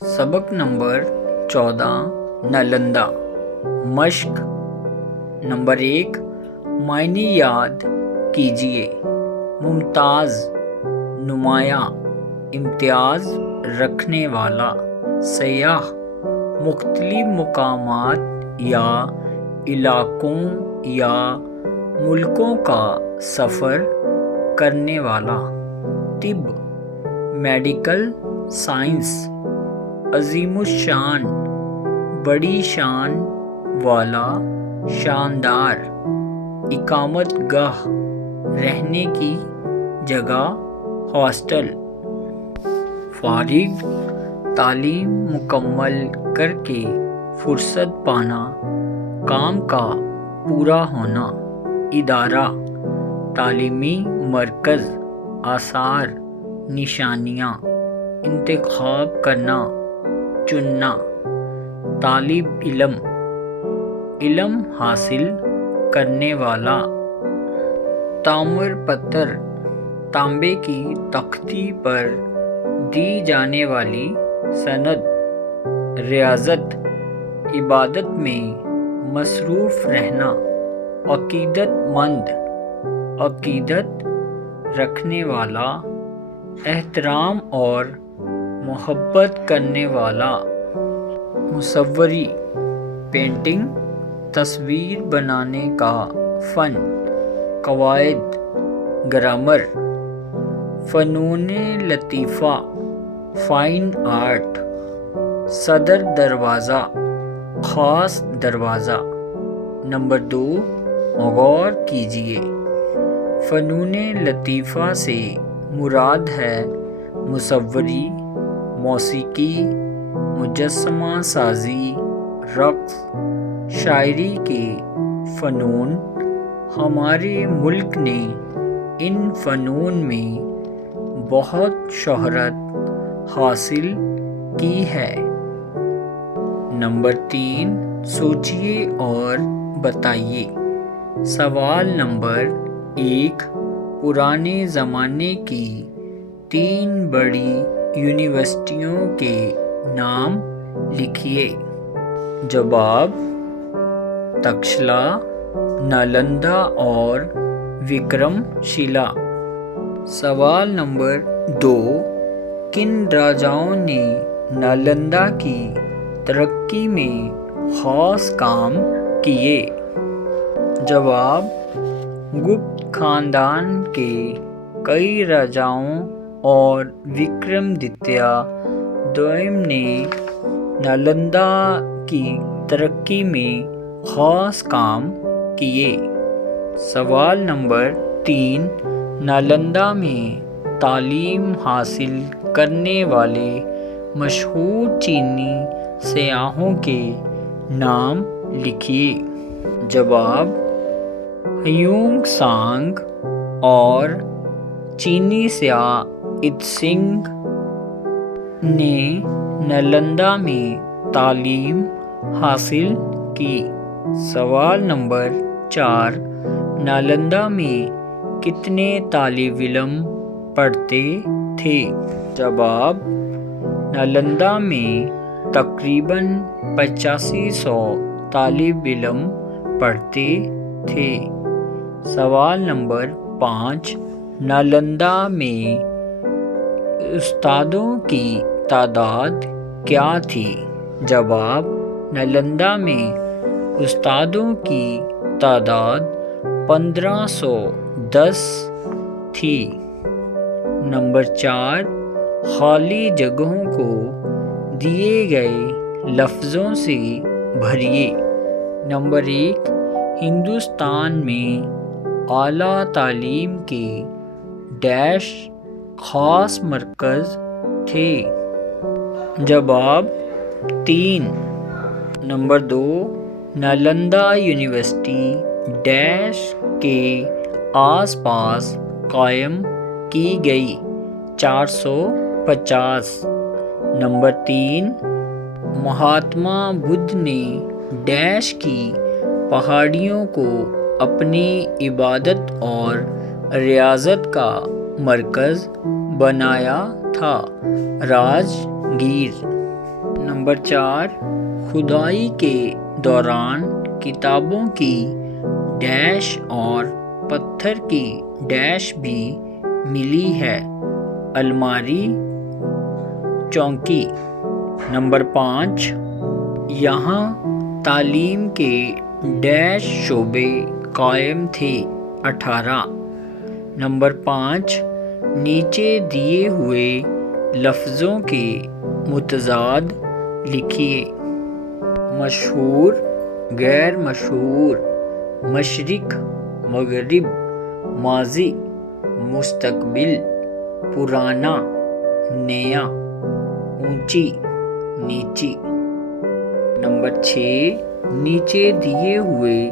सबक number 14 Nalanda. मश्क number 1, मायने याद कीजिए। मुमताज़, नुमाया, इम्तियाज़ रखने वाला। सयाह, मुख्तलिफ मुकामात या इलाकों या मुल्कों का सफ़र करने वाला। तिब, मेडिकल साइंस। अज़ीमुश्शान, बड़ी शान वाला, शानदार। इकामत गाह, रहने की जगह, हॉस्टल। फारिग, तालीम मुकम्मल करके फुर्सत पाना, काम का पूरा होना। इदारा, तालीमी मरकज़, आसार, निशानियाँ। इंतखाब करना, चुनना। तालिब इल्म, इल्म हासिल करने वाला। ताम्र पत्थर, तांबे की तख्ती पर दी जाने वाली सनद। रियाज़त, इबादत में मसरूफ़ रहना। अक़ीदतमंद, अक़ीदत रखने वाला, एहतराम और मोहब्बत करने वाला। मुसव्वरी, पेंटिंग, तस्वीर बनाने का फ़न। कवायद, ग्रामर। फ़नूने लतीफ़ा, फ़ाइन आर्ट। सदर दरवाज़ा, ख़ास दरवाज़ा। नंबर 2, गौर कीजिए। फ़नूने लतीफ़ा से मुराद है मुसव्वरी, मौसीकी, मुजस्समा साज़ी, रक़्स, शायरी के फ़नून। हमारे मुल्क ने इन फ़नून में बहुत शोहरत हासिल की है। नंबर 3, सोचिए और बताइए। सवाल नंबर 1, पुराने ज़माने की 3 बड़ी यूनिवर्सिटियों के नाम लिखिए। जवाब: तक्षशिला, नालंदा और विक्रमशिला। सवाल नंबर 2, किन राजाओं ने नालंदा की तरक्की में ख़ास काम किए? जवाब: गुप्त ख़ानदान के कई राजाओं और विक्रमादित्य द्वितीय ने नालंदा की तरक्की में ख़ास काम किए। सवाल नंबर 3, नालंदा में तालीम हासिल करने वाले मशहूर चीनी सयाहों के नाम लिखिए। जवाब: ह्यूग सांग और चीनी सयाह इत्सिंग ने नालंदा में तालीम हासिल की। सवाल नंबर 4, नालंदा में कितने तालिब इल्म पढ़ते थे? जवाब: नालंदा में तकरीबन 8500 तालिब इल्म पढ़ते थे। सवाल नंबर 5, नालंदा में उस्तादों की तादाद क्या थी? जवाब: नालंदा में उस्तादों की तादाद 1510 थी। नंबर 4, खाली जगहों को दिए गए लफ्ज़ों से भरिए। नंबर 1, हिंदुस्तान में आला तालीम के डैश ख़ास मरकज़ थे। जवाब: 3। नंबर 2, नालंदा यूनिवर्सिटी डैश के आसपास कायम की गई। 450। नंबर 3, महात्मा बुद्ध ने डैश की पहाड़ियों को अपनी इबादत और रियाज़त का मरकज़ बनाया था। राजगीर। نمبر 4، کھدائی کے دوران کتابوں کی ڈیش اور پتھر کی ڈیش بھی ملی ہے۔ الماری، چوکی۔ نمبر 5، یہاں تعلیم کے ڈیش شعبے قائم تھے۔ 18۔ نمبر 5، نیچے دیے ہوئے لفظوں کے متضاد لکھیے۔ مشہور، غیر مشہور، مشرق، مغرب، ماضی، مستقبل، پرانا، نیا، اونچی، نیچی۔ نمبر 6، نیچے دیے ہوئے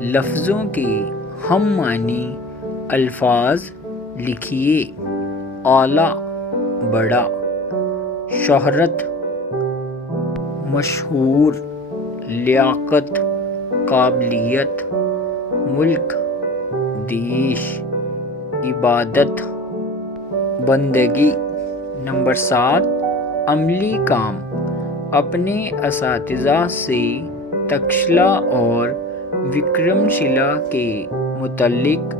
لفظوں کے ہم معنی الفاظ لکھیے۔ اعلیٰ، بڑا، شہرت، مشہور، لیاقت، قابلیت، ملک، دیش، عبادت، بندگی۔ نمبر 7، عملی کام، اپنے اساتذہ سے تکشلا اور وکرم شیلا کے متعلق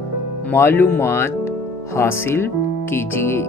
معلومات حاصل کیجیے۔